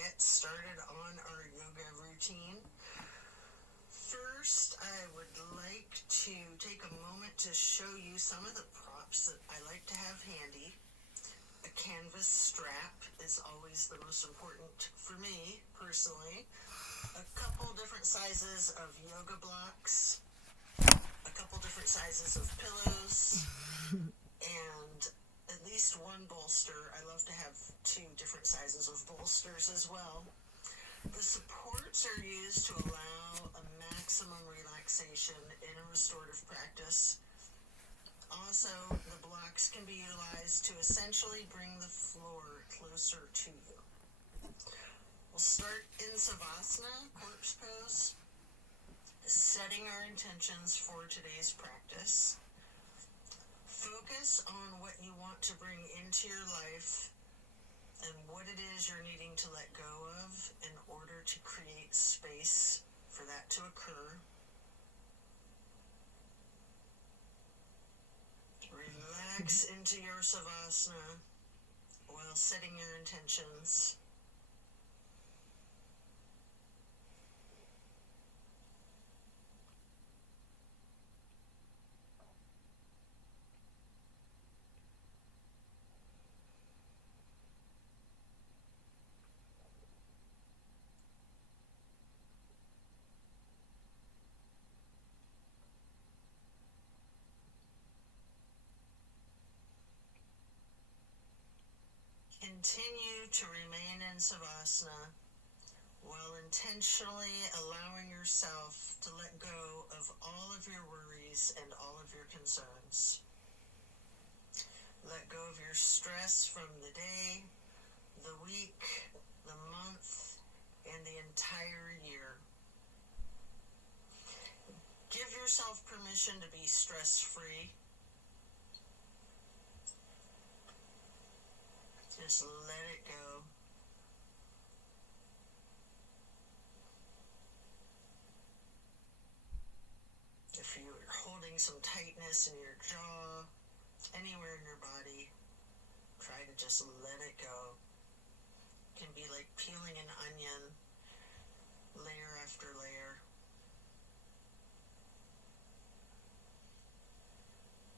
get started on our yoga routine. First, I would like to take a moment to show you some of the props that I like to have handy. A canvas strap is always the most important for me, personally. A couple different sizes of yoga blocks, a couple different sizes of pillows, and at least one bolster. I love to have 2 different sizes of bolsters as well. The supports are used to allow a maximum relaxation in a restorative practice. Also, the blocks can be utilized to essentially bring the floor closer to you. We'll start in Savasana, corpse pose, setting our intentions for today's practice. Focus on what you want to bring into your life and what it is you're needing to let go of in order to create space for that to occur. Relax into your Savasana while setting your intentions. Continue to remain in Savasana while intentionally allowing yourself to let go of all of your worries and all of your concerns. Let go of your stress from the day, the week, the month, and the entire year. Give yourself permission to be stress-free. Just let it go. If you're holding some tightness in your jaw, anywhere in your body, try to just let it go. It can be like peeling an onion, layer after layer.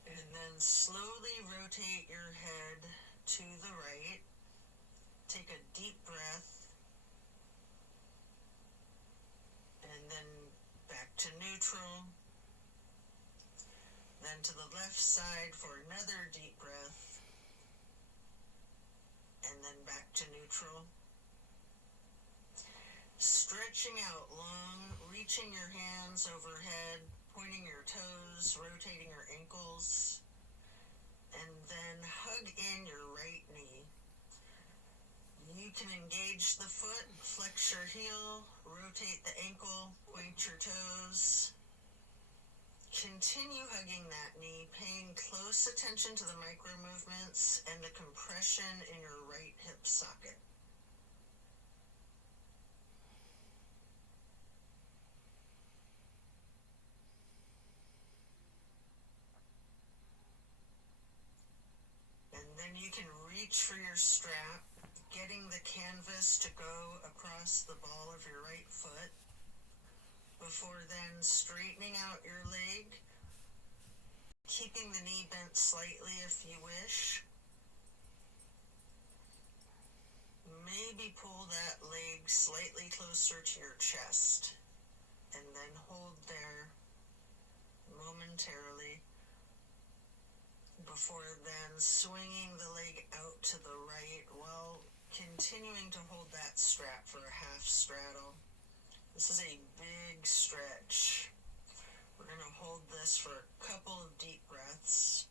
And then slowly rotate your head to the right. Take a deep breath. And then back to neutral. Then to the left side for another deep breath. And then back to neutral. Stretching out long, reaching your hands overhead, pointing your toes, rotating your ankles. And then hug in your right knee. You can engage the foot, flex your heel, rotate the ankle, point your toes. Continue hugging that knee, paying close attention to the micro movements and the compression in your right hip socket. And then you can reach for your strap, getting the canvas to go across the ball of your right foot. Before then straightening out your leg, keeping the knee bent slightly if you wish. Maybe pull that leg slightly closer to your chest and then hold there momentarily before then swinging the leg out to the right while continuing to hold that strap for a half straddle. This is a big stretch. We're going to hold this for a couple of deep breaths.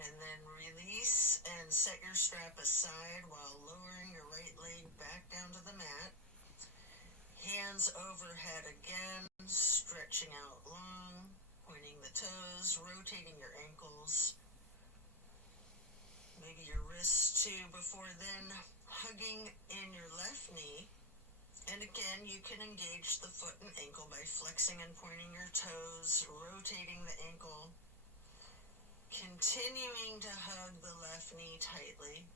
And then release and set your strap aside while lowering your right leg back down to the mat. Hands overhead again, stretching out long. Pointing the toes, rotating your ankles, maybe your wrists too, before then hugging in your left knee And again, you can engage the foot and ankle by flexing and pointing your toes, rotating the ankle, continuing to hug the left knee tightly.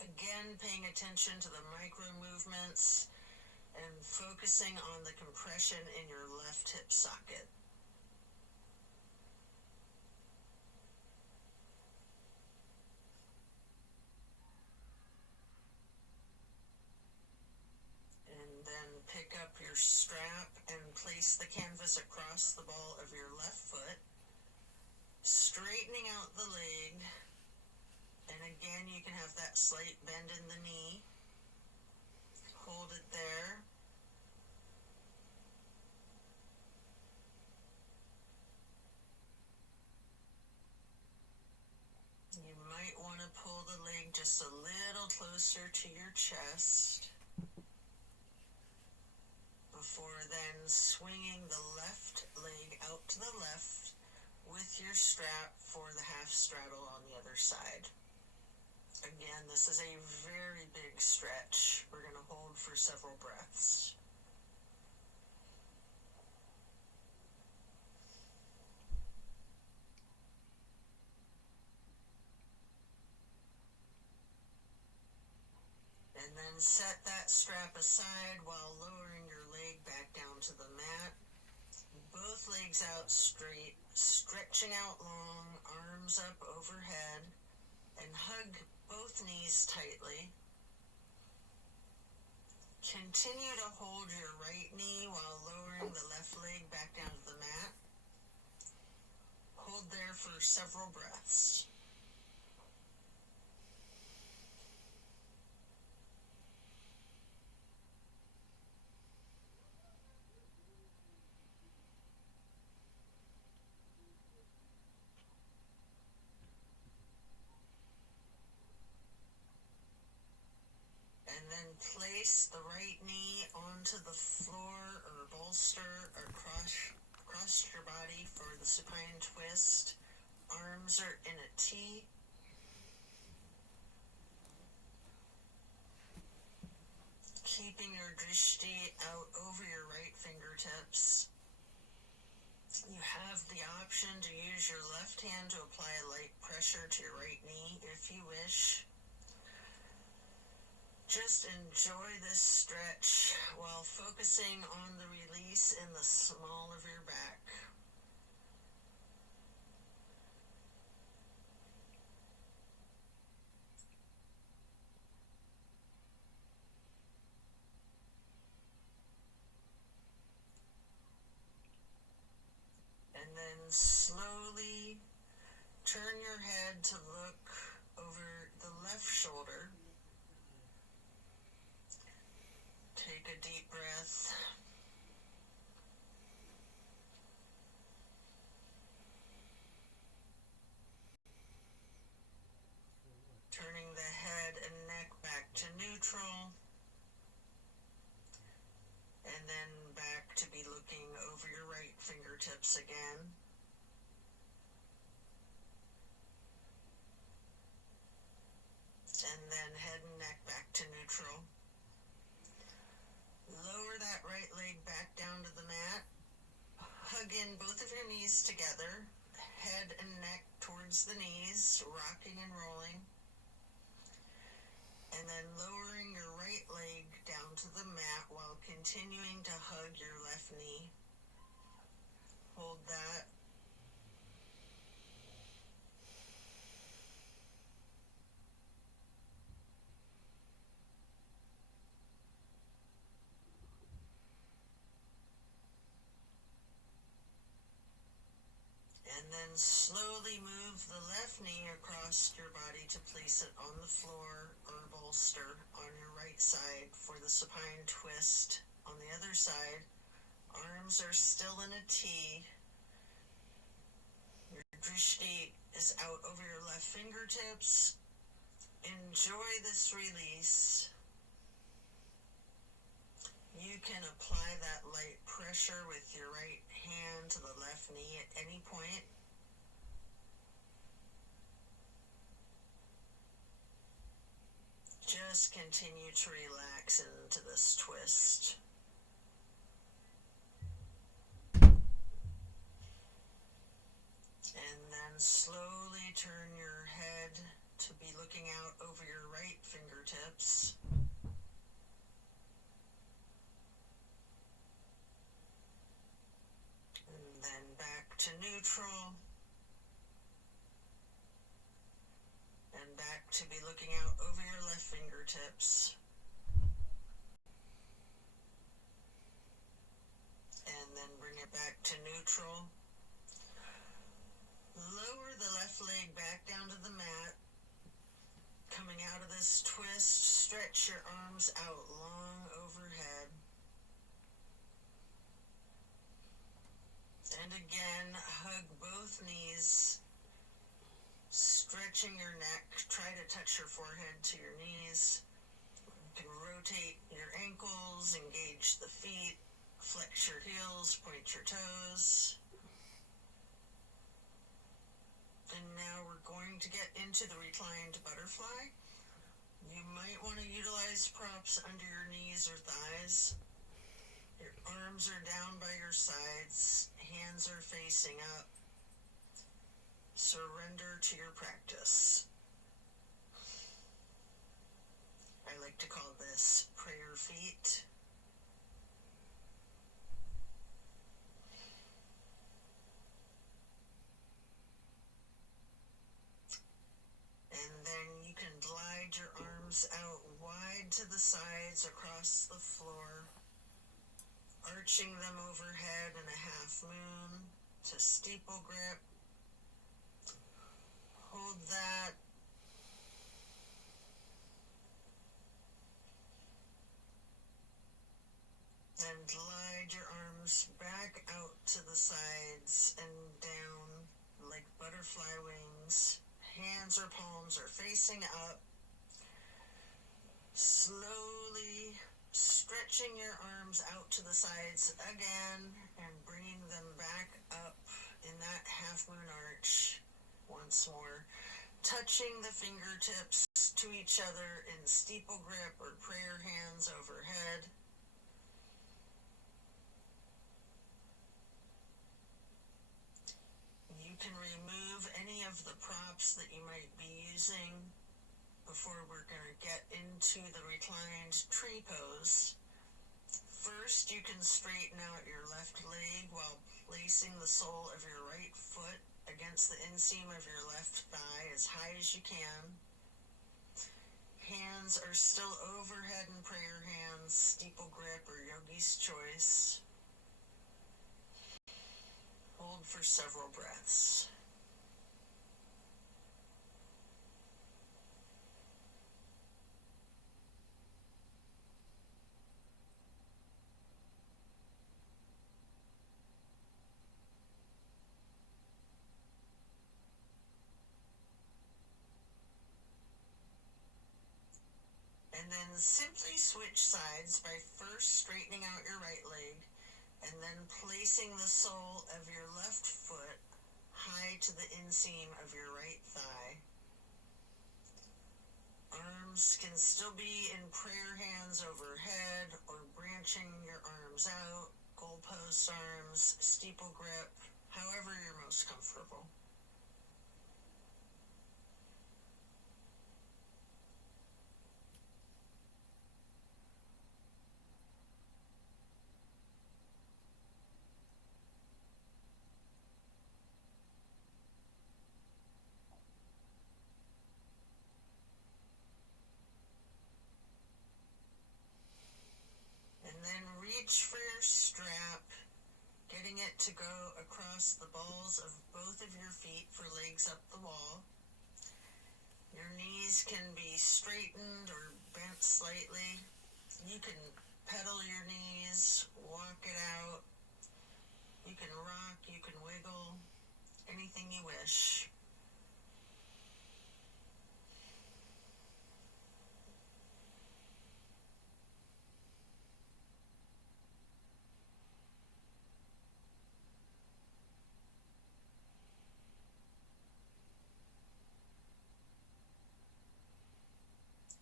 Again, paying attention to the micro movements and focusing on the compression in your left hip socket. And then pick up your strap and place the canvas across the ball of your left foot, straightening out the leg. And again, you can have that slight bend in the knee. Hold it there. You might want to pull the leg just a little closer to your chest before then swinging the left leg out to the left with your strap for the half straddle on the other side. Again, this is a very big stretch. We're going to hold for several breaths. And then set that strap aside while lowering your leg back down to the mat. Both legs out straight, stretching out long, arms up overhead, and hug both knees tightly. Continue to hold your right knee while lowering the left leg back down to the mat. Hold there for several breaths. And then place the right knee onto the floor or bolster or across your body for the supine twist. Arms are in a T. Keeping your drishti out over your right fingertips. You have the option to use your left hand to apply a light pressure to your right knee if you wish. Just enjoy this stretch while focusing on the release in the small of your back. And then slowly turn your head to look over the left shoulder. Take a deep breath. Turning the head and neck back to neutral. And then back to be looking over your right fingertips again. And then head and neck back to neutral. Lower that right leg back down to the mat. Hug in both of your knees together. Head and neck towards the knees, rocking and rolling. And then lowering your right leg down to the mat while continuing to hug your left knee. Hold that. And then slowly move the left knee across your body to place it on the floor or bolster on your right side for the supine twist. On the other side, arms are still in a T. Your drishti is out over your left fingertips. Enjoy this release. You can apply that light pressure with your right hand to the left knee at any point. just continue to relax into this twist. And then slowly turn your head to be looking out over your right fingertips. And then back to neutral. And back to be looking out over your left fingertips. And then bring it back to neutral. Lower the left leg back down to the mat. Coming out of this twist, stretch your arms out long overhead. And again, hug both knees, stretching your neck. Try to touch your forehead to your knees. You can rotate your ankles, engage the feet, flex your heels, point your toes. And now we're going to get into the reclined butterfly. You might want to utilize props under your knees or thighs. Your arms are down by your sides, hands are facing up. Surrender to your practice. I like to call this prayer feet. And then you can glide your arms out wide to the sides across the floor, arching them overhead in a half moon to steeple grip. Hold that. Then glide your arms back out to the sides and down like butterfly wings. Hands or palms are facing up. Slowly stretching your arms out to the sides again and bringing them back up in that half moon arch once more. Touching the fingertips to each other in steeple grip or prayer hands overhead. You can remove any of the props that you might be using before we're going to get into the reclined tree pose. First, you can straighten out your left leg while placing the sole of your right foot against the inseam of your left thigh as high as you can. Hands are still overhead in prayer hands, steeple grip or yogi's choice. Hold for several breaths. And then simply switch sides by first straightening out your right leg and then placing the sole of your left foot high to the inseam of your right thigh. Arms can still be in prayer hands overhead or branching your arms out, goalpost arms, steeple grip, however you're most comfortable. And then reach for your strap, getting it to go across the balls of both of your feet for legs up the wall. Your knees can be straightened or bent slightly. You can pedal your knees, walk it out. You can rock, you can wiggle, anything you wish.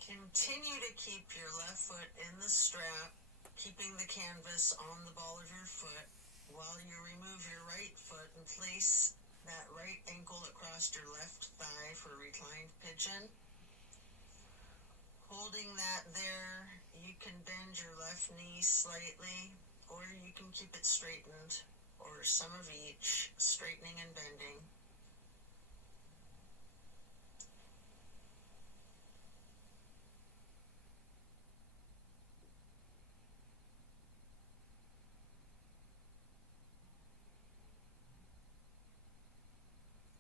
Continue to keep your left foot in the strap, keeping the canvas on the ball of your foot while you remove your right foot and place that right ankle across your left thigh for reclined pigeon. Holding that there, you can bend your left knee slightly, or you can keep it straightened, or some of each, straightening and bending.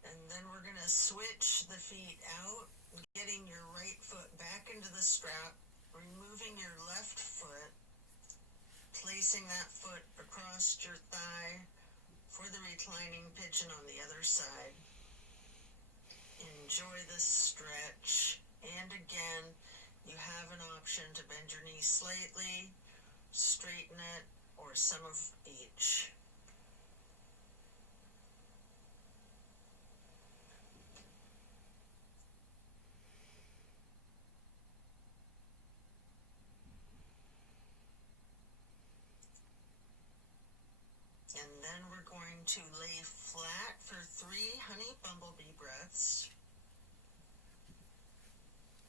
And then we're going to switch the feet out, getting your right foot back into the strap, removing your left foot, placing that foot across your thigh for the reclining pigeon on the other side. Enjoy this stretch. And again, you have an option to bend your knee slightly, straighten it, or some of each. And then we're going to lay flat for 3 honey bumblebee breaths.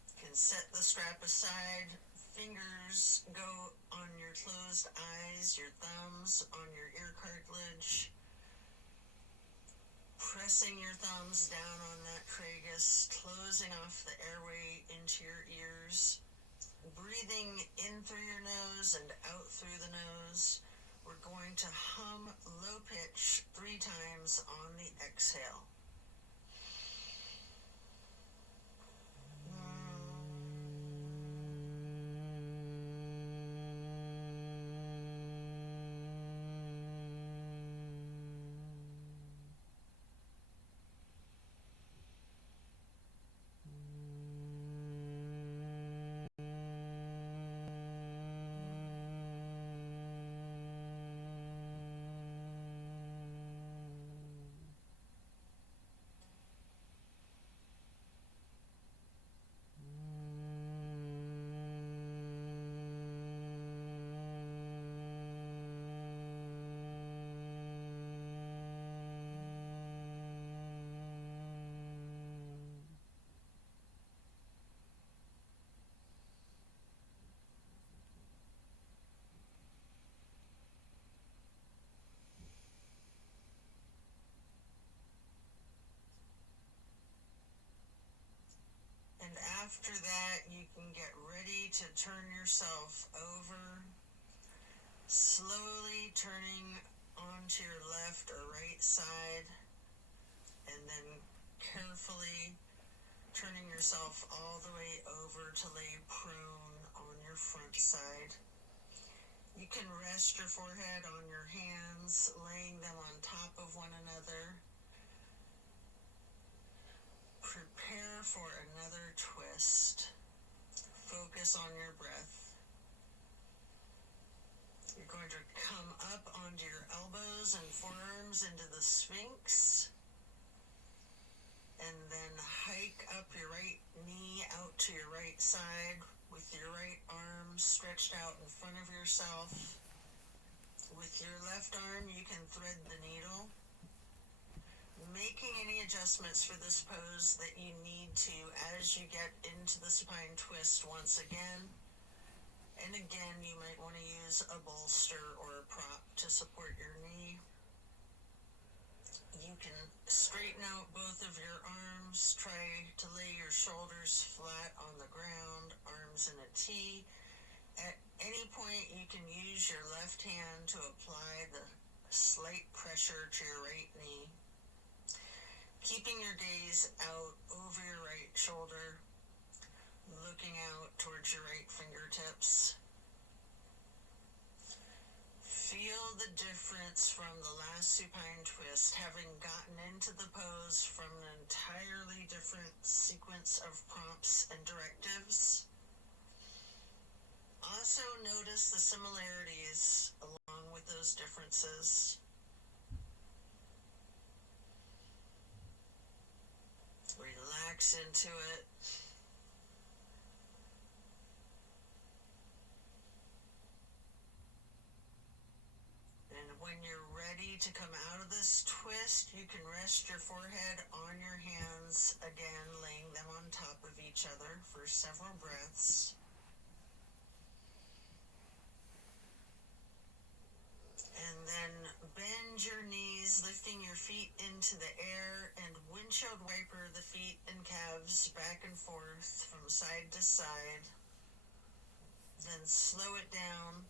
You can set the strap aside, fingers go on your closed eyes, your thumbs on your ear cartilage, pressing your thumbs down on that tragus, closing off the airway into your ears, breathing in through your nose and out through the nose. We're going to hum low pitch 3 times on the exhale. And after that, you can get ready to turn yourself over, slowly turning onto your left or right side, and then carefully turning yourself all the way over to lay prone on your front side. You can rest your forehead on your hands, laying them on top of one another. Prepare for another twist. Focus on your breath. You're going to come up onto your elbows and forearms into the Sphinx. And then hike up your right knee out to your right side with your right arm stretched out in front of yourself. With your left arm, you can thread the needle, making any adjustments for this pose that you need to as you get into the supine twist once again. And again, you might want to use a bolster or a prop to support your knee. You can straighten out both of your arms, try to lay your shoulders flat on the ground, arms in a T. At any point, you can use your left hand to apply the slight pressure to your right knee. Keeping your gaze out over your right shoulder, looking out towards your right fingertips. Feel the difference from the last supine twist, having gotten into the pose from an entirely different sequence of prompts and directives. Also notice the similarities along with those differences. Relax into it. when you're ready to come out of this twist, you can rest your forehead on your hands, again laying them on top of each other for several breaths. And then bend your knees, lifting your feet into the air, and windshield wiper the feet and calves back and forth from side to side. Then slow it down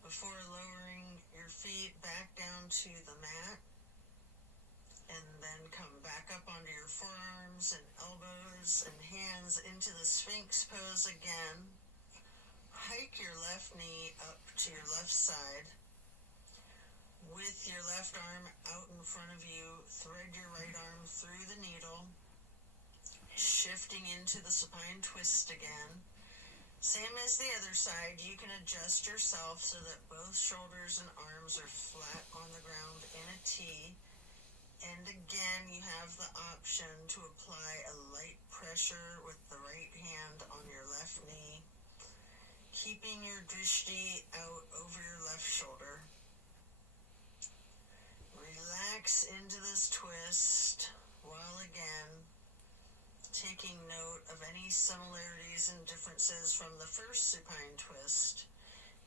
before lowering your feet back down to the mat, and then come back up onto your forearms and elbows and hands into the Sphinx pose again. Hike your left knee up to your left side. With your left arm out in front of you, thread your right arm through the needle, shifting into the supine twist again. Same as the other side, you can adjust yourself so that both shoulders and arms are flat on the ground in a T. And again, you have the option to apply a light pressure with the right hand on your left knee, keeping your drishti out over your left shoulder. Relax into this twist while again taking note of any similarities and differences from the first supine twist,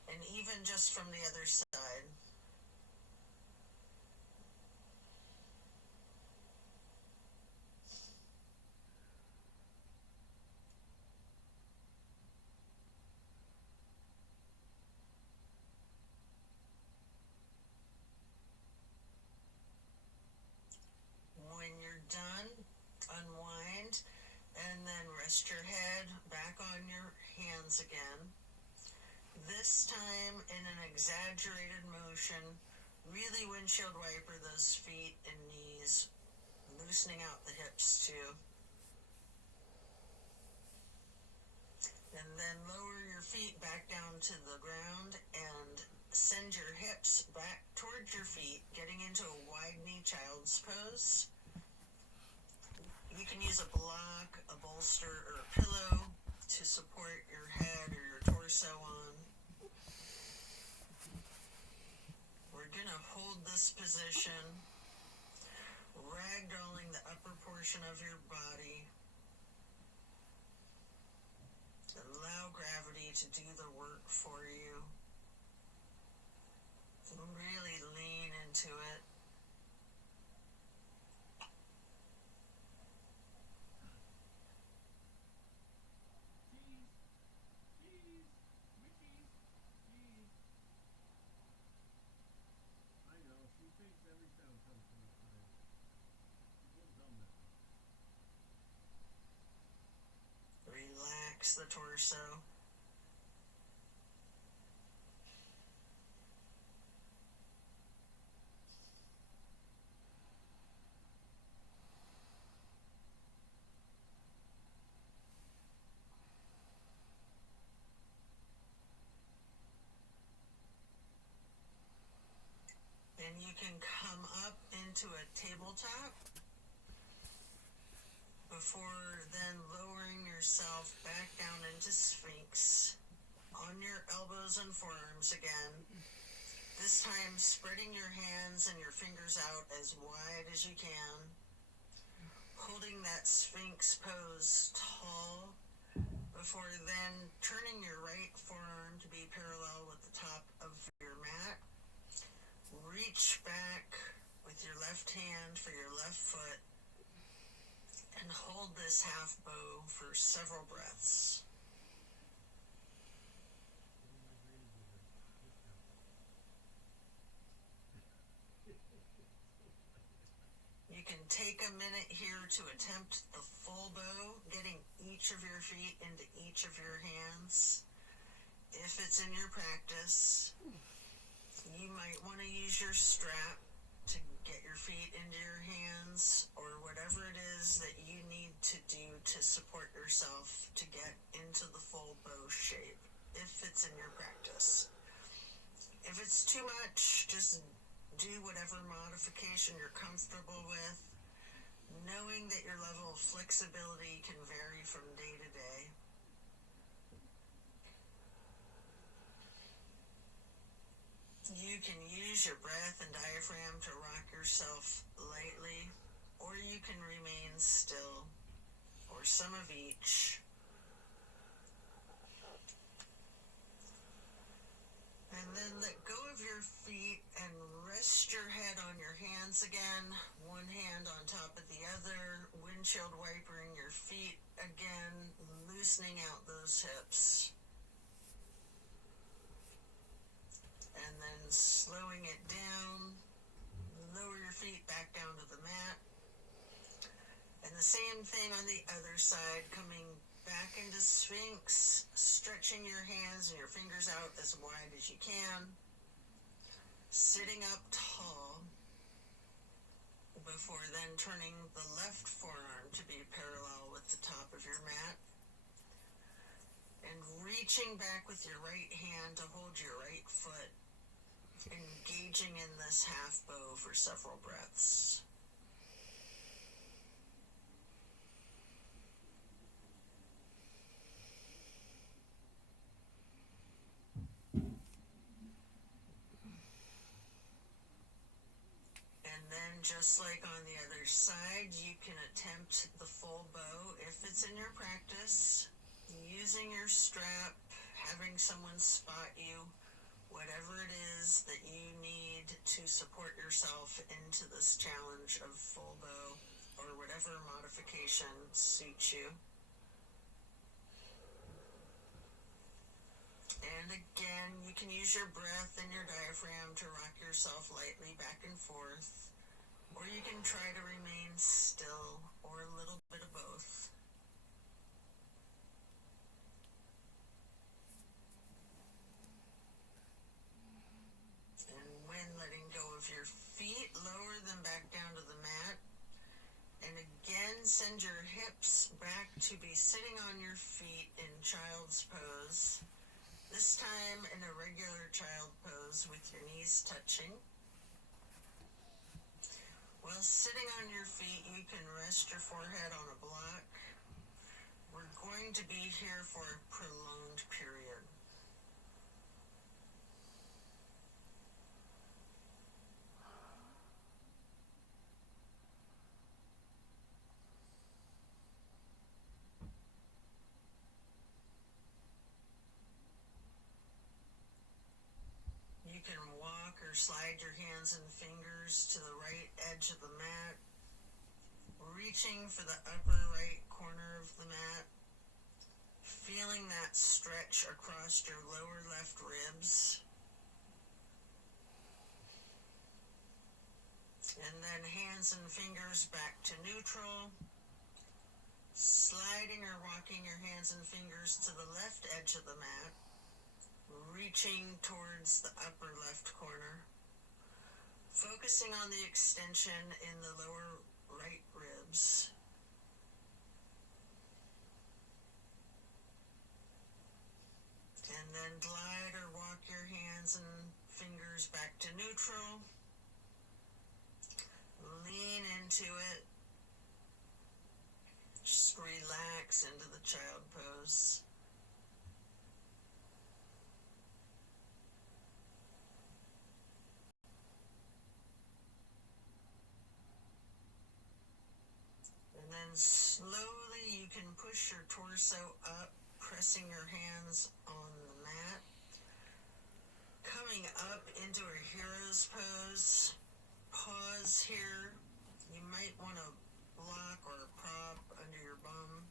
and even just from the other side. When you're done, unwind, and then rest your head back on your hands again. This time in an exaggerated motion, really windshield wiper those feet and knees, loosening out the hips too. And then lower your feet back down to the ground and send your hips back towards your feet, getting into a wide knee child's pose. You can use a block, a bolster, or a pillow to support your head or your torso on. We're going to hold this position, ragdolling the upper portion of your body. Allow gravity to do the work for you. Really lean into it. Relax the torso. And you can come up into a tabletop before then lowering yourself back down into Sphinx on your elbows and forearms again. This time spreading your hands and your fingers out as wide as you can, holding that Sphinx pose tall before then turning your right forearm to be parallel with the top of your mat. Reach back with your left hand for your left foot and hold this half bow for several breaths. You can take a minute here to attempt the full bow, getting each of your feet into each of your hands. If it's in your practice, you might want to use your strap to get your feet into your hands, or whatever it is that you need to do to support yourself to get into the full bow shape, if it's in your practice. If it's too much, just do whatever modification you're comfortable with, knowing that your level of flexibility can vary from day to day. You can use use your breath and diaphragm to rock yourself lightly, or you can remain still, or some of each. And then let go of your feet and rest your head on your hands again, one hand on top of the other, windshield wipering your feet again, loosening out those hips. And then slowing it down, lower your feet back down to the mat. And the same thing on the other side, coming back into Sphinx, stretching your hands and your fingers out as wide as you can. Sitting up tall, before then turning the left forearm to be parallel with the top of your mat. And reaching back with your right hand to hold your right foot, engaging in this half bow for several breaths. And then just like on the other side, you can attempt the full bow if it's in your practice, using your strap, having someone spot you, whatever it is that you need to support yourself into this challenge of full bow, or whatever modification suits you. And again, you can use your breath and your diaphragm to rock yourself lightly back and forth, or you can try to remain still, or a little bit of both. And when letting go of your feet, lower them back down to the mat. And again, send your hips back to be sitting on your feet in child's pose. This time in a regular child pose with your knees touching. While sitting on your feet, you can rest your forehead on a block. We're going to be here for a prolonged period. You can walk or slide your hands and fingers to the right edge of the mat, reaching for the upper right corner of the mat, feeling that stretch across your lower left ribs. And then hands and fingers back to neutral, sliding or walking your hands and fingers to the left edge of the mat, reaching towards the upper left corner, focusing on the extension in the lower right ribs. And then glide or walk your hands and fingers back to neutral. Lean into it. Just relax into the child pose. And then slowly you can push your torso up, pressing your hands on the mat. Coming up into a hero's pose. Pause here. You might want a block or a prop under your bum.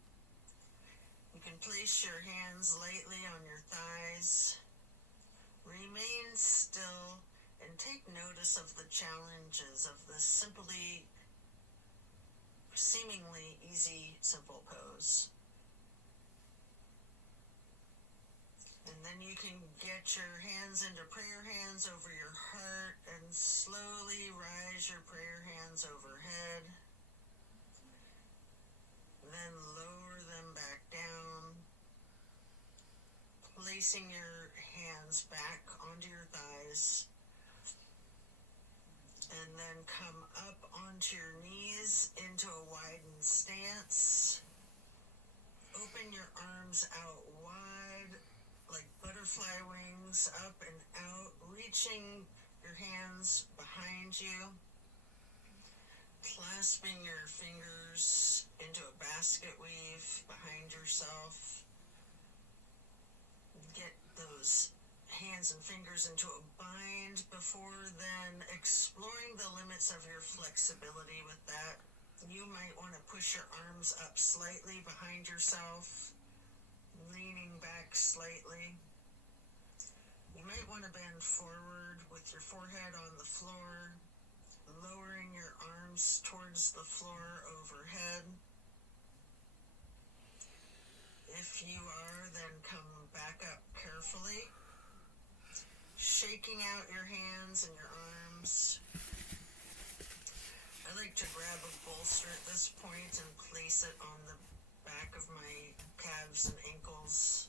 You can place your hands lightly on your thighs. Remain still and take notice of the challenges of this seemingly easy, simple pose. And then you can get your hands into prayer hands over your heart and slowly rise your prayer hands overhead. Then lower them back down, placing your hands back onto your thighs. And then come up onto your knees into a widened stance. Open your arms out wide like butterfly wings, up and out, reaching your your hands behind you, clasping your fingers into a basket weave behind yourself. Get those hands and fingers into a bind before then exploring the limits of your flexibility with that. You might want to push your arms up slightly behind yourself, leaning back slightly. You might want to bend forward with your forehead on the floor, lowering your arms towards the floor overhead. If you are, then come back up carefully, shaking out your hands and your arms. I like to grab a bolster at this point and place it on the back of my calves and ankles.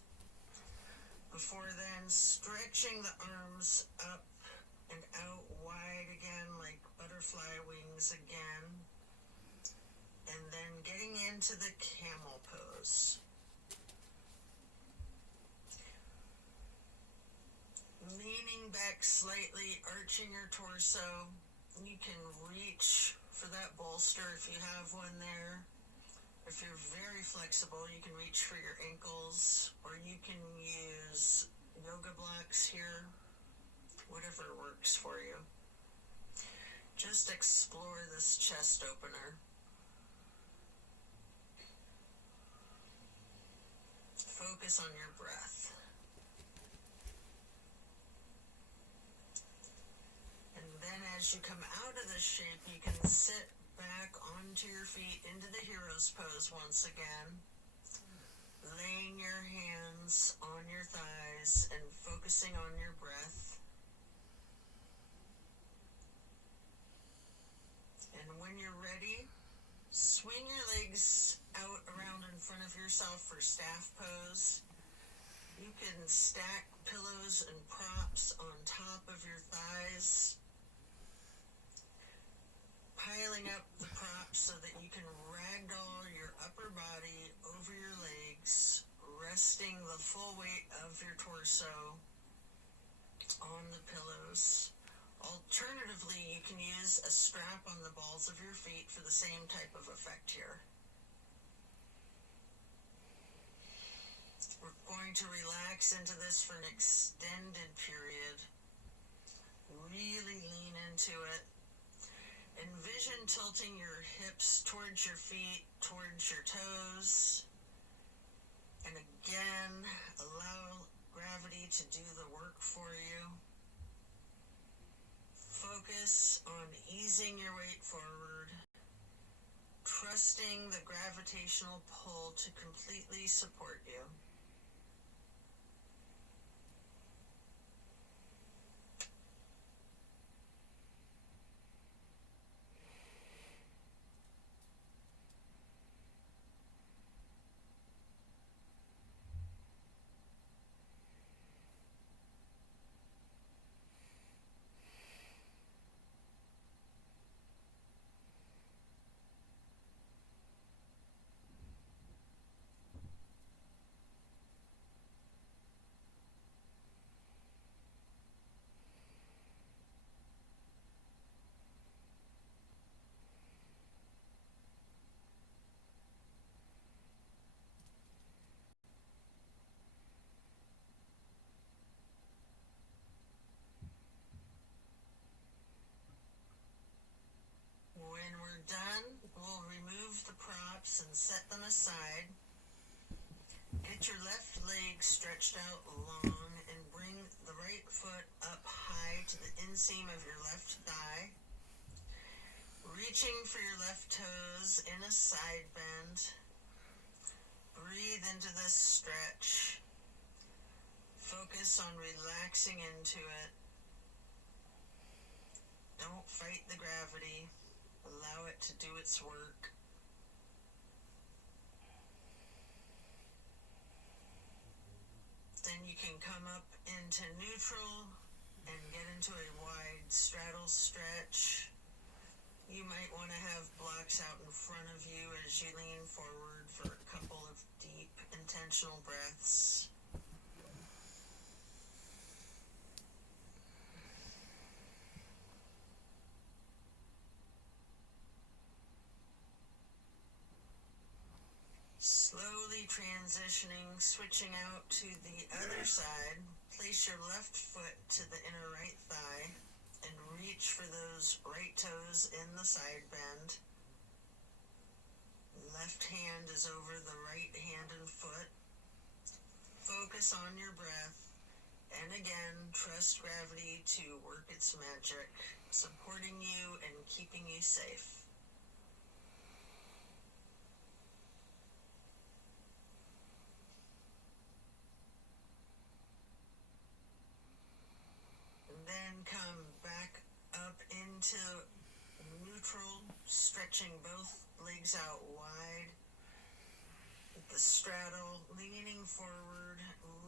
Before then, stretching the arms up and out wide again like butterfly wings again. And then getting into the camel pose. Leaning back slightly, arching your torso. You can reach for that bolster if you have one there. If you're very flexible, you can reach for your ankles, or you can use yoga blocks here, whatever works for you. Just explore this chest opener. Focus on your breath. And then as you come out of this shape, you can sit back onto your feet into the hero's pose once again, laying your hands on your thighs and focusing on your breath. And when you're ready, swing your legs out around in front of yourself for staff pose. You can stack pillows and props on top of your thighs, piling up the props so that you can ragdoll your upper body over your legs, resting the full weight of your torso on the pillows. Alternatively, you can use a strap on the balls of your feet for the same type of effect here. We're going to relax into this for an extended period. Really lean into it. Envision tilting your hips towards your feet, towards your toes. And again, allow gravity to do the work for you. Focus on easing your weight forward, trusting the gravitational pull to completely support you. When we're done, we'll remove the props and set them aside. Get your left leg stretched out long and bring the right foot up high to the inseam of your left thigh. Reaching for your left toes in a side bend. Breathe into this stretch. Focus on relaxing into it. Don't fight the gravity. Allow it to do its work. Then you can come up into neutral and get into a wide straddle stretch. You might want to have blocks out in front of you as you lean forward for a couple of deep, intentional breaths. Transitioning, switching out to the other side, place your left foot to the inner right thigh and reach for those right toes in the side bend. Left hand is over the right hand and foot. Focus on your breath, and again, trust gravity to work its magic, supporting you and keeping you safe. Then come back up into neutral, stretching both legs out wide. The straddle, leaning forward,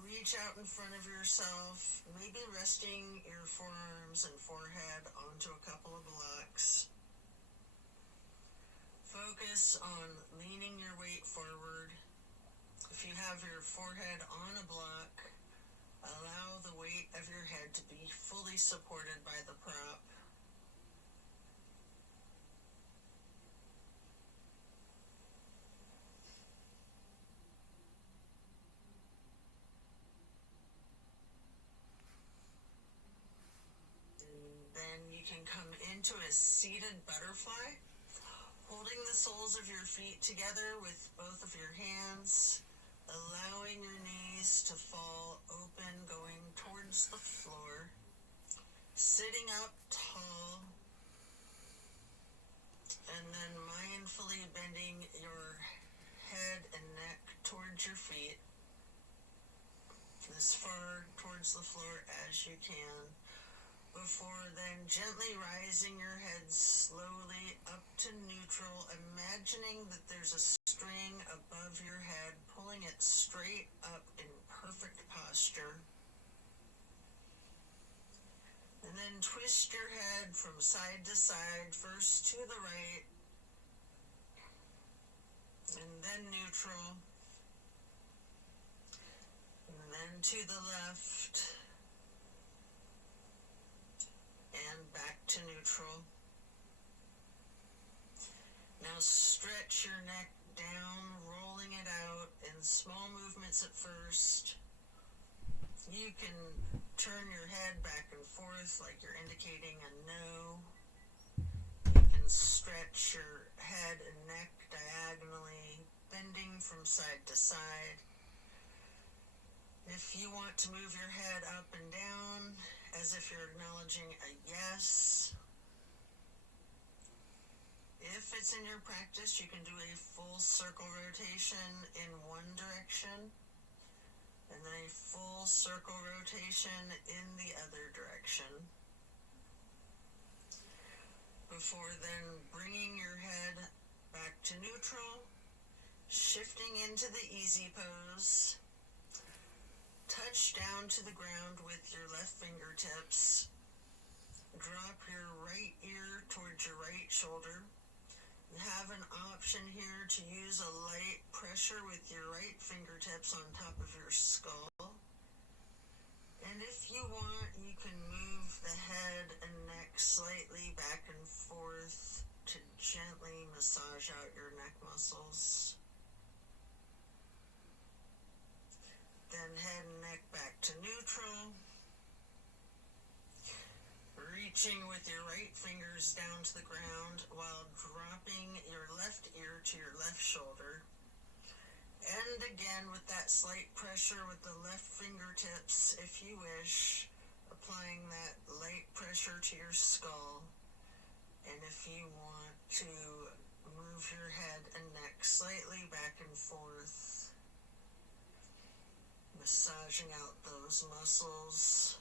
reach out in front of yourself, maybe resting your forearms and forehead onto a couple of blocks. Focus on leaning your weight forward. If you have your forehead on a block, allow the weight of your head to be fully supported by the prop. And then you can come into a seated butterfly, holding the soles of your feet together with both of your hands, allowing your knees to fall open, going towards the floor, sitting up tall, and then mindfully bending your head and neck towards your feet, as far towards the floor as you can, before then gently rising your head slowly up to neutral, imagining that there's a string above your head, pulling it straight up in perfect posture. And then twist your head from side to side, first to the right, and then neutral, and then to the left, and back to neutral. Now stretch your neck down, rolling it out in small movements at first. You can turn your head back and forth like you're indicating a no. You can stretch your head and neck diagonally, bending from side to side. If you want to move your head up and down, as if you're acknowledging a yes. If it's in your practice, you can do a full circle rotation in one direction, and then a full circle rotation in the other direction. Before then bringing your head back to neutral, shifting into the easy pose. Touch down to the ground with your left fingertips. Drop your right ear towards your right shoulder. You have an option here to use a light pressure with your right fingertips on top of your skull. And if you want, you can move the head and neck slightly back and forth to gently massage out your neck muscles. Then head and neck back to neutral. Reaching with your right fingers down to the ground while dropping your left ear to your left shoulder. And again with that slight pressure with the left fingertips, if you wish, applying that light pressure to your skull. And if you want to move your head and neck slightly back and forth, massaging out those muscles,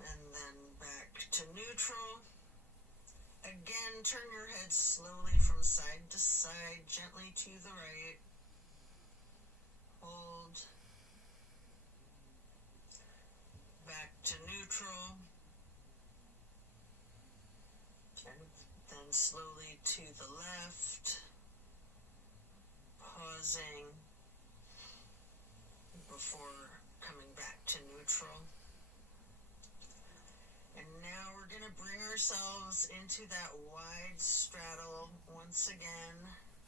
and then back to neutral. Again, turn your head slowly from side to side, gently to the right. Hold. Back to neutral. And then slowly to the left. Pausing before coming back to neutral. And now we're going to bring ourselves into that wide straddle once again,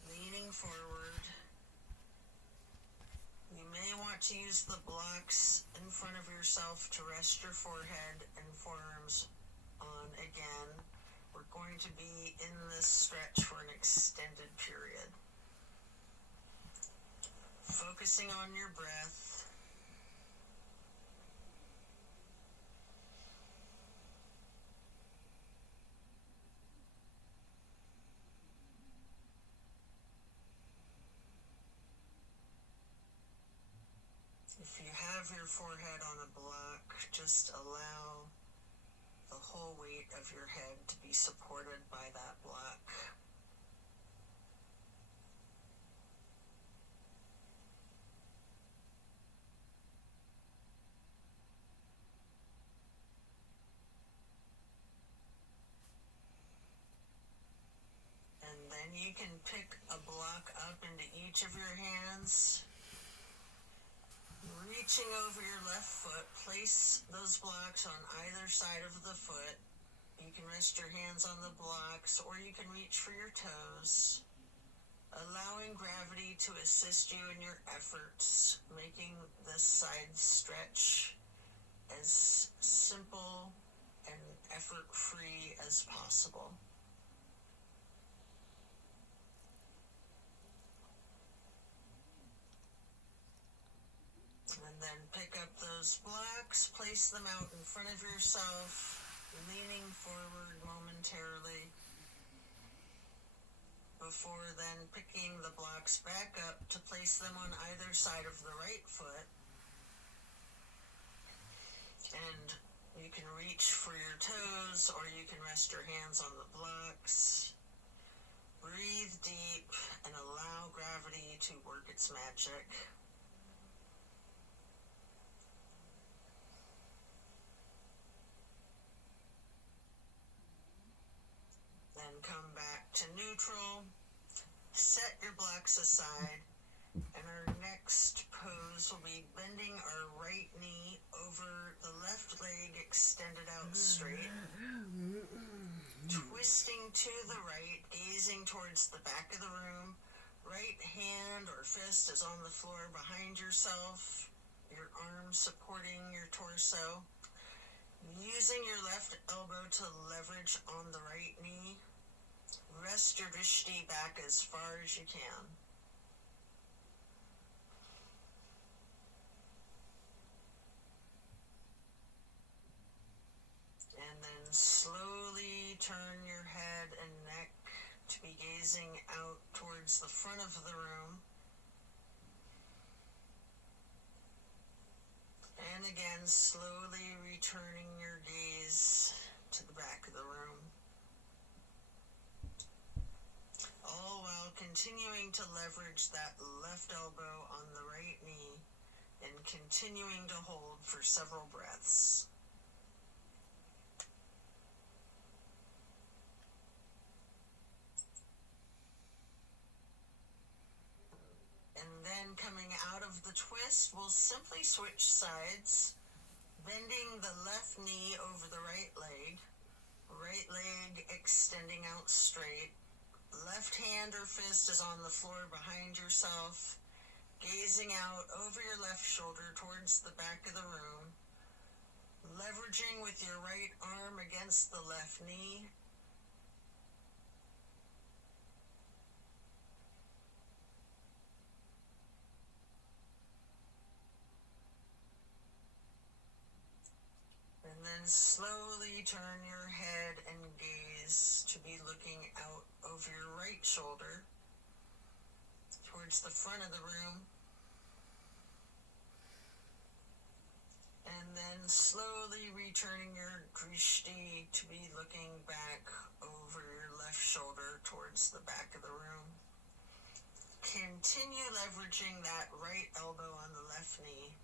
leaning forward. You may want to use the blocks in front of yourself to rest your forehead and forearms on again. We're going to be in this stretch for an extended period. Focusing on your breath. If you have your forehead on a block, just allow the whole weight of your head to be supported by that block. And then you can pick a block up into each of your hands. Reaching over your left foot, place those blocks on either side of the foot. You can rest your hands on the blocks, or you can reach for your toes. Allowing gravity to assist you in your efforts, making this side stretch as simple and effort-free as possible. And then pick up those blocks, place them out in front of yourself, leaning forward momentarily, before then picking the blocks back up to place them on either side of the right foot. And you can reach for your toes, or you can rest your hands on the blocks. Breathe deep and allow gravity to work its magic. Then come back to neutral. Set your blocks aside, and our next pose will be bending our right knee over the left leg extended out straight. Twisting to the right, gazing towards the back of the room. Right hand or fist is on the floor behind yourself, your arm supporting your torso. Using your left elbow to leverage on the right knee. Rest your drishti back as far as you can. And then slowly turn your head and neck to be gazing out towards the front of the room. And again, slowly returning your gaze to the back of the room. All while continuing to leverage that left elbow on the right knee and continuing to hold for several breaths. And then coming out of the twist, we'll simply switch sides, bending the left knee over the right leg extending out straight. Left hand or fist is on the floor behind yourself, gazing out over your left shoulder towards the back of the room, leveraging with your right arm against the left knee. And then slowly turn your head and gaze to be looking out over your right shoulder towards the front of the room. And then slowly returning your drishti to be looking back over your left shoulder towards the back of the room. Continue leveraging that right elbow on the left knee.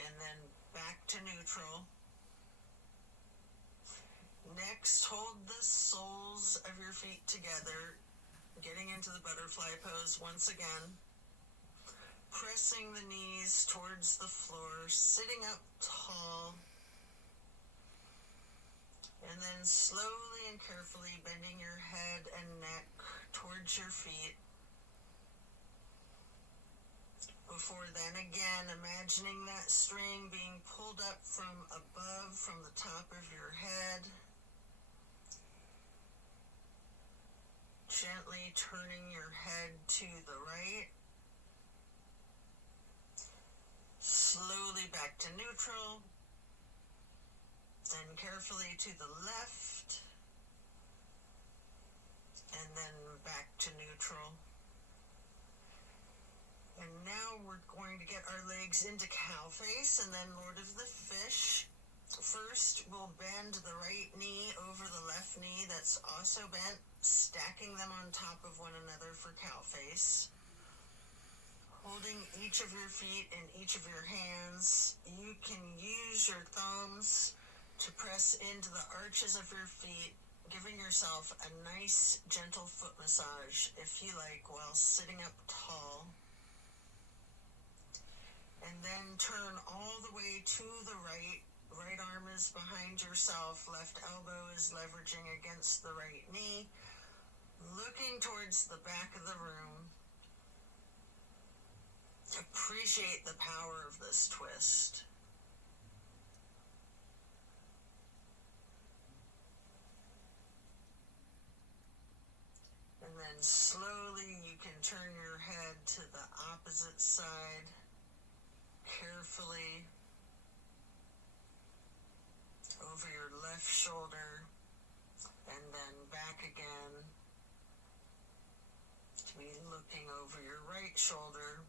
And then back to neutral. Next, hold the soles of your feet together, getting into the butterfly pose once again. Pressing the knees towards the floor, sitting up tall. And then slowly and carefully bending your head and neck towards your feet. Before then, again, imagining that string being pulled up from above, from the top of your head. Gently turning your head to the right. Slowly back to neutral. Then carefully to the left. And then back to neutral. And now we're going to get our legs into cow face and then Lord of the Fish. First, we'll bend the right knee over the left knee that's also bent, stacking them on top of one another for cow face. Holding each of your feet in each of your hands, you can use your thumbs to press into the arches of your feet, giving yourself a nice, gentle foot massage, if you like, while sitting up tall. And then turn all the way to the right. Right arm is behind yourself. Left elbow is leveraging against the right knee. Looking towards the back of the room. Appreciate the power of this twist. And then slowly you can turn your head to the opposite side. Carefully over your left shoulder and then back again to be looking over your right shoulder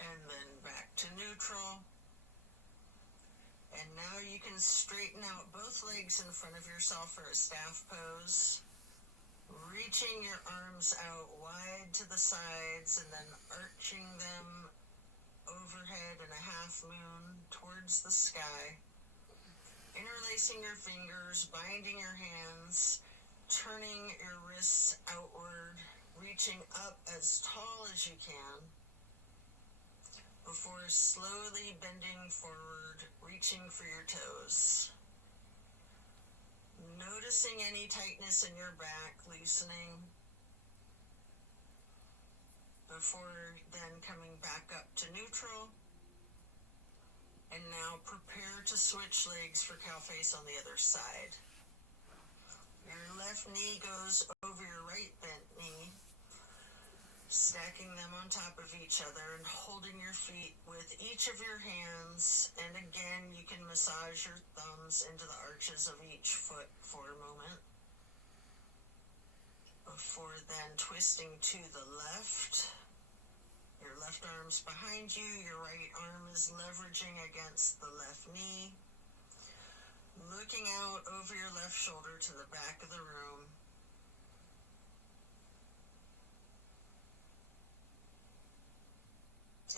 and then back to neutral. And now you can straighten out both legs in front of yourself for a staff pose. Reaching your arms out wide to the sides and then arching them overhead in a half moon towards the sky. Interlacing your fingers, binding your hands, turning your wrists outward, reaching up as tall as you can, before slowly bending forward, reaching for your toes. Noticing any tightness in your back, loosening, before then coming back up to neutral. And now prepare to switch legs for cow face on the other side. Your left knee goes over your right bent knee, stacking them on top of each other and holding your feet with each of your hands. And again, you can massage your thumbs into the arches of each foot for a moment. Before then twisting to the left. Your left arm's behind you, your right arm is leveraging against the left knee. Looking out over your left shoulder to the back of the room.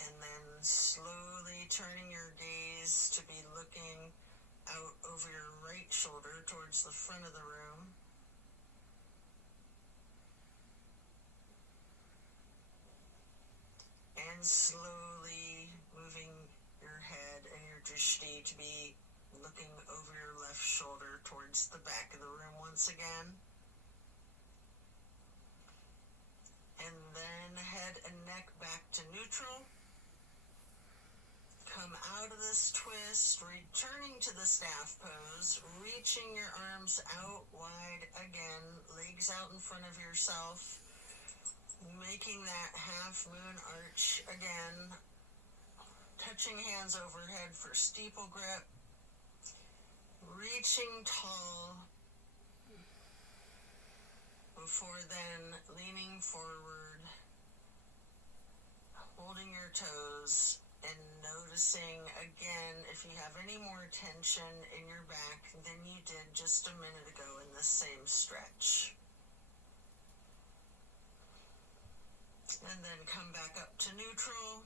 And then slowly turning your gaze to be looking out over your right shoulder towards the front of the room. And slowly moving your head and your drishti to be looking over your left shoulder towards the back of the room once again. And then head and neck back to neutral. Come out of this twist, returning to the staff pose, reaching your arms out wide again, legs out in front of yourself. Making that half moon arch again, touching hands overhead for steeple grip, reaching tall, before then leaning forward, holding your toes, and noticing again if you have any more tension in your back than you did just a minute ago in the same stretch. And then come back up to neutral.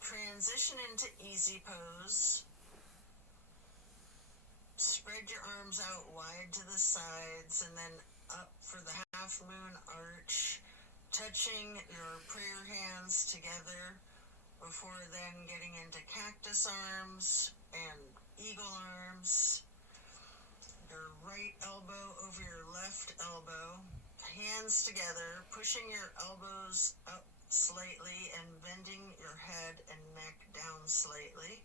Transition into easy pose. Spread your arms out wide to the sides and then up for the half moon arch. Touching your prayer hands together before then getting into cactus arms. and eagle arms. Your right elbow over your left elbow, hands together, pushing your elbows up slightly and bending your head and neck down slightly.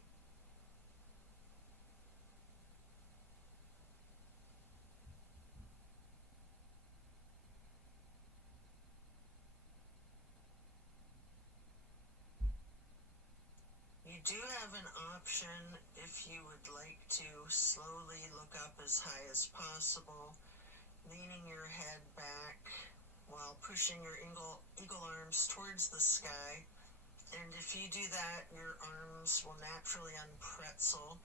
You do have an option if you would like to slowly look up as high as possible, leaning your head back while pushing your eagle arms towards the sky. And if you do that, your arms will naturally unpretzel.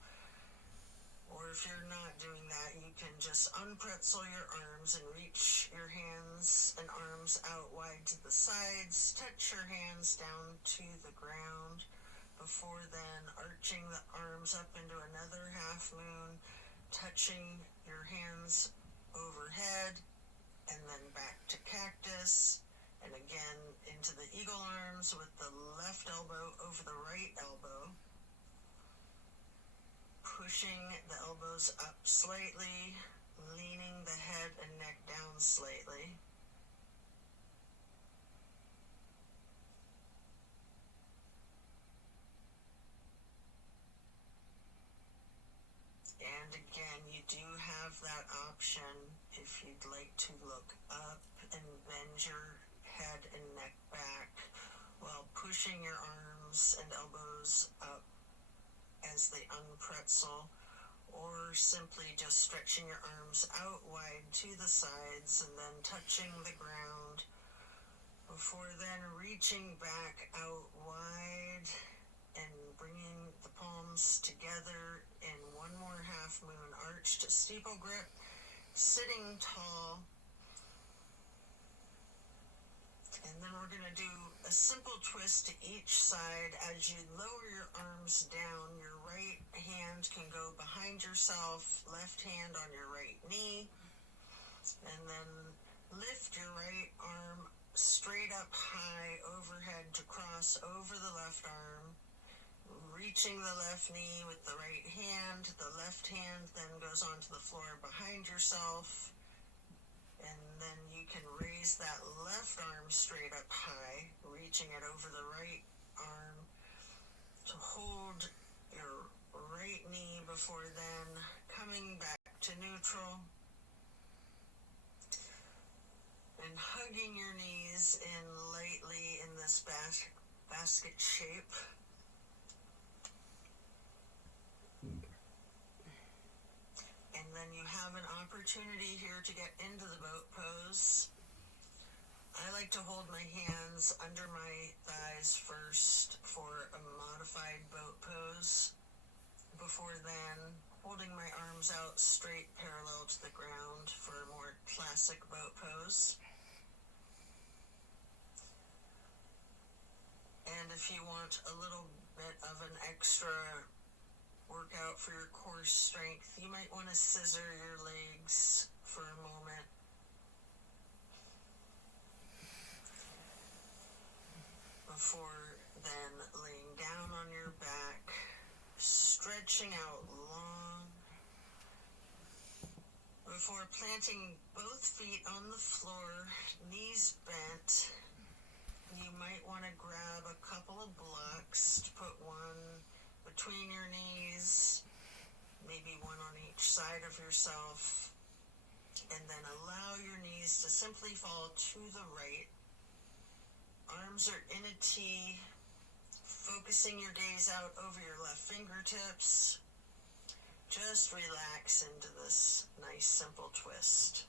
Or if you're not doing that, you can just unpretzel your arms and reach your hands and arms out wide to the sides. Touch your hands down to the ground before then arching the arms up into another half moon, touching your hands overhead, and then back to cactus, and again into the eagle arms with the left elbow over the right elbow, pushing the elbows up slightly, leaning the head and neck down slightly. And again, you do have that option if you'd like to look up and bend your head and neck back while pushing your arms and elbows up as they unpretzel, or simply just stretching your arms out wide to the sides and then touching the ground before then reaching back out wide and bringing the palms together in one more half moon arch to steeple grip, sitting tall. And then we're going to do a simple twist to each side. As you lower your arms down, your right hand can go behind yourself, left hand on your right knee, and then lift your right arm straight up high overhead to cross over the left arm, reaching the left knee with the right hand. The left hand then goes onto the floor behind yourself, and then you can raise that left arm straight up high, reaching it over the right arm to hold your right knee before then coming back to neutral and hugging your knees in lightly in this basket shape. And then you have an opportunity here to get into the boat pose. I like to hold my hands under my thighs first for a modified boat pose. Before then, holding my arms out straight parallel to the ground for a more classic boat pose. And if you want a little bit of an extra workout for your core strength, you might want to scissor your legs for a moment. Before then laying down on your back, stretching out long. Before planting both feet on the floor, knees bent, you might want to grab a couple of blocks to put one between your knees, maybe one on each side of yourself, and then allow your knees to simply fall to the right. Arms are in a T, focusing your gaze out over your left fingertips. Just relax into this nice simple twist.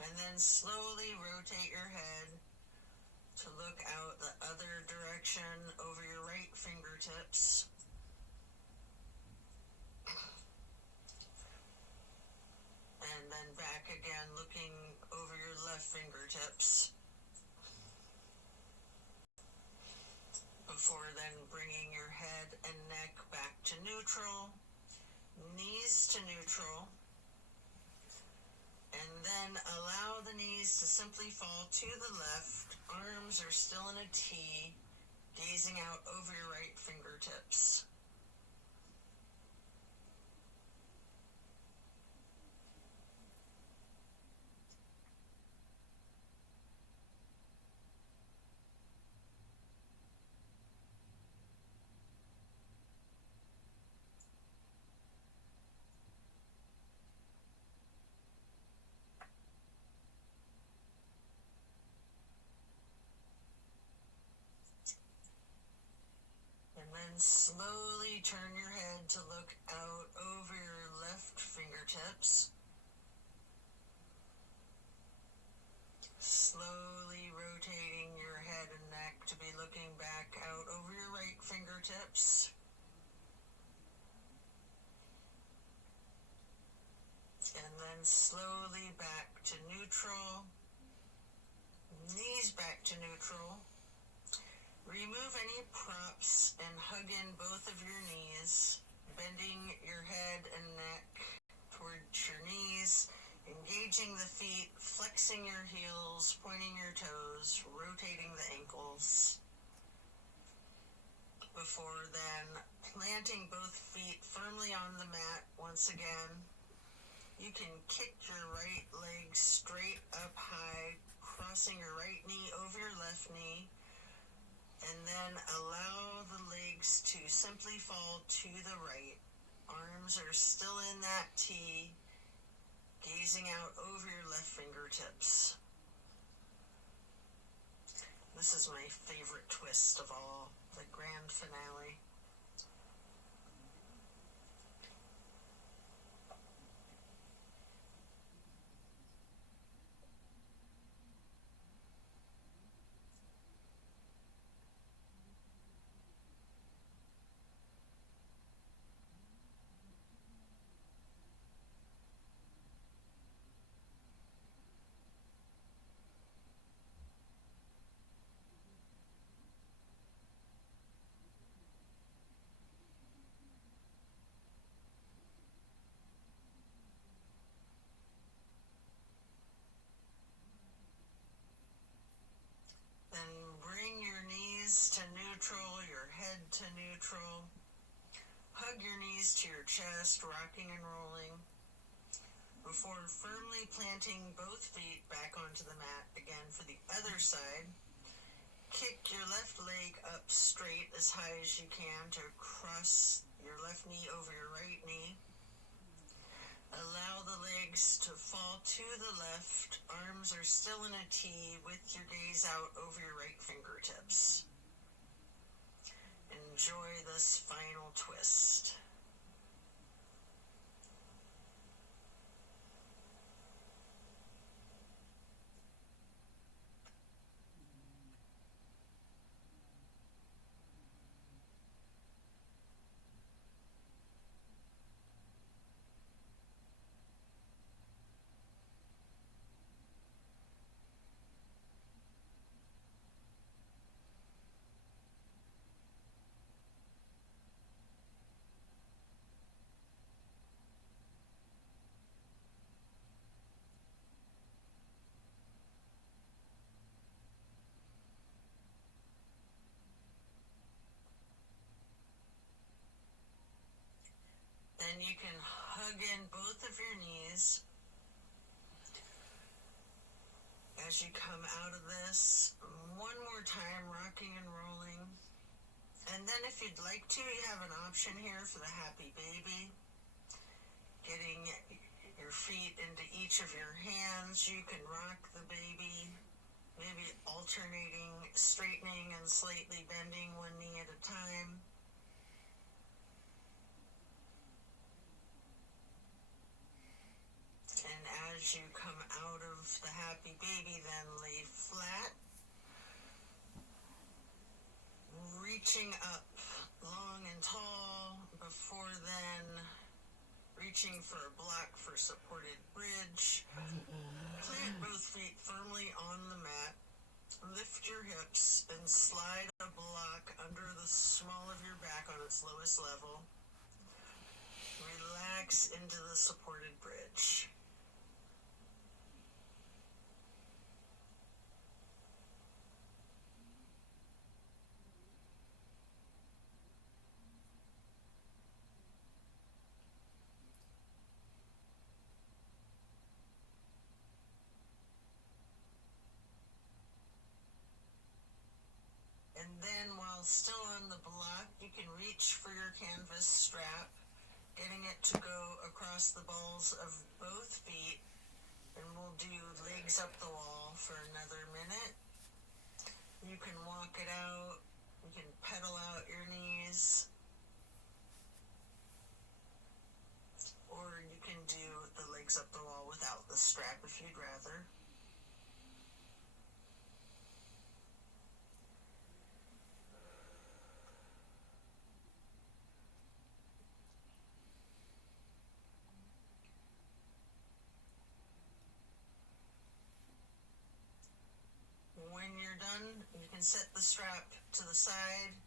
And then slowly rotate your head to look out the other direction over your right fingertips. And then back again, looking over your left left fingertips. Before then bringing your head and neck back to neutral, knees to neutral, and then allow the knees to simply fall to the left. Arms are still in a T, gazing out over your right fingertips. And then slowly turn your head to look out over your left fingertips. Slowly rotating your head and neck to be looking back out over your right fingertips. And then slowly back to neutral. Knees back to neutral. Remove any props and hug in both of your knees, bending your head and neck towards your knees, engaging the feet, flexing your heels, pointing your toes, rotating the ankles. Before then, planting both feet firmly on the mat once again. You can kick your right leg straight up high, crossing your right knee over your left knee. And then allow the legs to simply fall to the right. Arms are still in that T, gazing out over your left fingertips. This is my favorite twist of all, the grand finale. Then bring your knees to neutral, your head to neutral. Hug your knees to your chest, rocking and rolling. Before firmly planting both feet back onto the mat again for the other side. Kick your left leg up straight as high as you can to cross your left knee over your right knee. Allow the legs to fall to the left. Arms are still in a T with your gaze out over your right fingertips. Enjoy this final twist. Then you can hug in both of your knees as you come out of this. One more time, rocking and rolling. And then if you'd like to, you have an option here for the happy baby. Getting your feet into each of your hands. You can rock the baby, maybe alternating, straightening and slightly bending one knee at a time. And as you come out of the happy baby, then lay flat, reaching up long and tall, before then reaching for a block for supported bridge. Plant both feet firmly on the mat. Lift your hips and slide a block under the small of your back on its lowest level. Relax into the supported bridge. And then while still on the block, you can reach for your canvas strap, getting it to go across the balls of both feet, and we'll do legs up the wall for another minute. You can walk it out, you can pedal out your knees, or you can do the legs up the wall without the strap if you'd rather. When you're done, you can set the strap to the side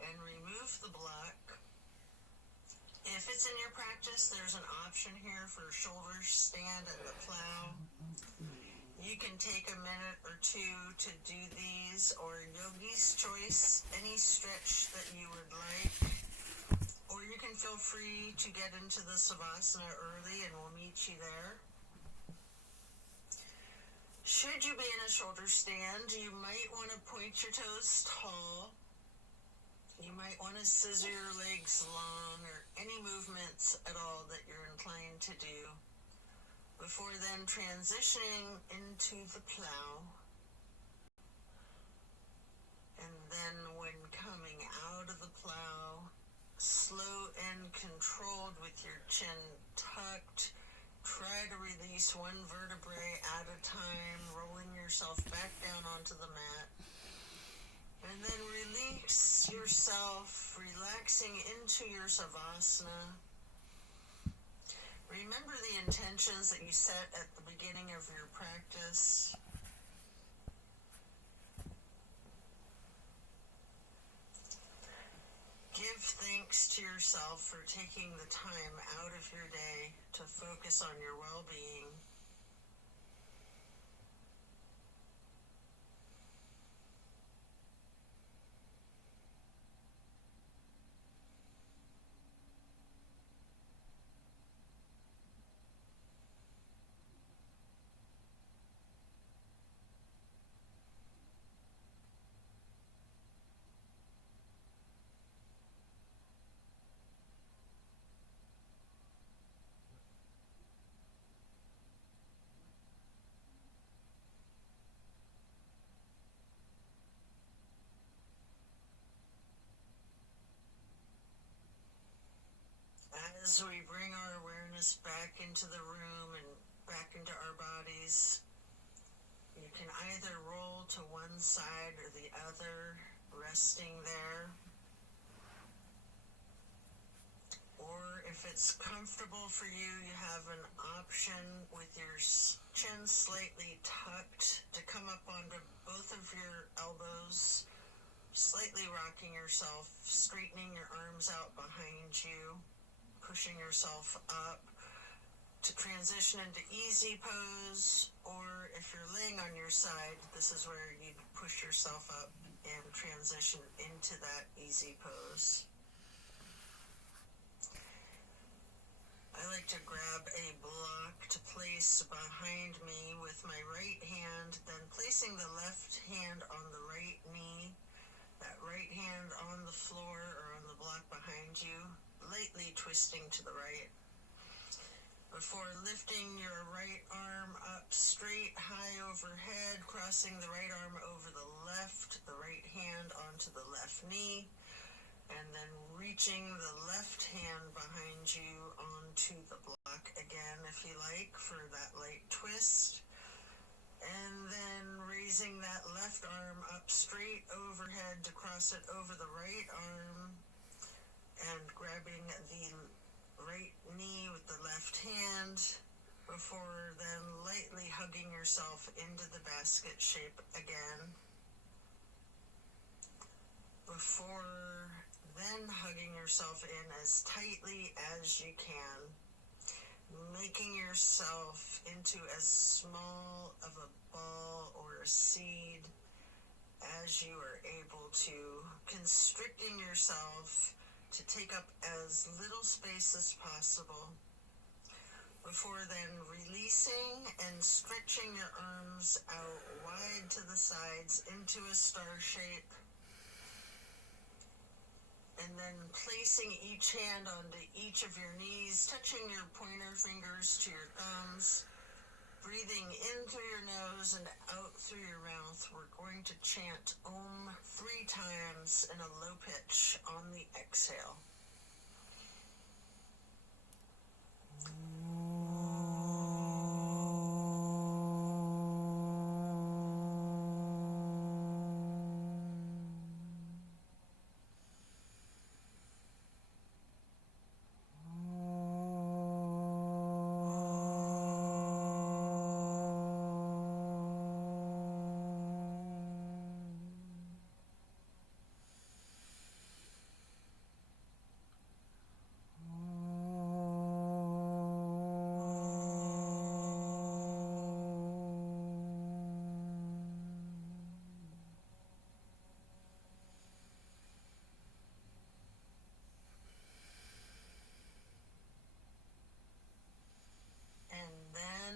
and remove the block. If it's in your practice, there's an option here for shoulder stand and the plow. You can take a minute or two to do these, or yogi's choice, any stretch that you would like. Or you can feel free to get into the savasana early and we'll meet you there. Should you be in a shoulder stand, you might want to point your toes tall. You might want to scissor your legs long, or any movements at all that you're inclined to do, before then transitioning into the plow. And then when coming out of the plow, slow and controlled with your chin tucked, try to release one vertebrae at a time, rolling yourself back down onto the mat. And then release yourself, relaxing into your savasana. Remember the intentions that you set at the beginning of your practice. Give thanks to yourself for taking the time out of your day to focus on your well-being. As we bring our awareness back into the room and back into our bodies, you can either roll to one side or the other, resting there. Or if it's comfortable for you, you have an option with your chin slightly tucked to come up onto both of your elbows, slightly rocking yourself, straightening your arms out behind you, pushing yourself up to transition into easy pose. Or if you're laying on your side, this is where you'd push yourself up and transition into that easy pose. I like to grab a block to place behind me with my right hand, then placing the left hand on the right knee, that right hand on the floor or on the block behind you, lightly twisting to the right, before lifting your right arm up straight high overhead, crossing the right arm over the right hand onto the left knee, and then reaching the left hand behind you onto the block again, if you like, for that light twist. And then raising that left arm up straight overhead to cross it over the right arm, and grabbing the right knee with the left hand, before then lightly hugging yourself into the basket shape again. Before then hugging yourself in as tightly as you can, making yourself into as small of a ball or a seed as you are able to, constricting yourself to take up as little space as possible. Before then releasing and stretching your arms out wide to the sides into a star shape. And then placing each hand onto each of your knees, touching your pointer fingers to your thumbs, breathing in through your nose and out through your mouth. We're going to chant Om 3 times in a low pitch on the exhale.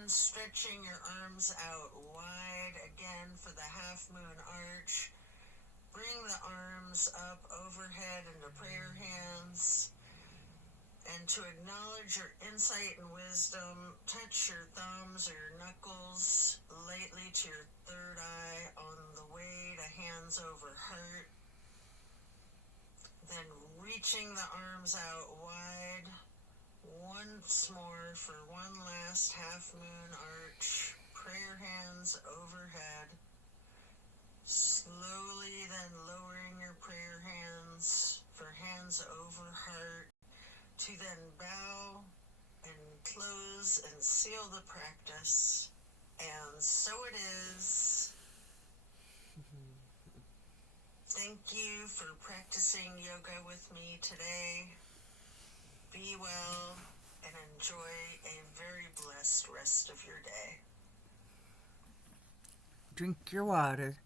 Stretching your arms out wide again for the half moon arch. Bring the arms up overhead into prayer hands. And to acknowledge your insight and wisdom, touch your thumbs or your knuckles lightly to your third eye on the way to hands over heart. Then reaching the arms out wide. Once more for one last half moon arch, prayer hands overhead. Slowly then lowering your prayer hands for hands over heart to then bow and close and seal the practice. And so it is. Thank you for practicing yoga with me today. Be well and enjoy a very blessed rest of your day. Drink your water.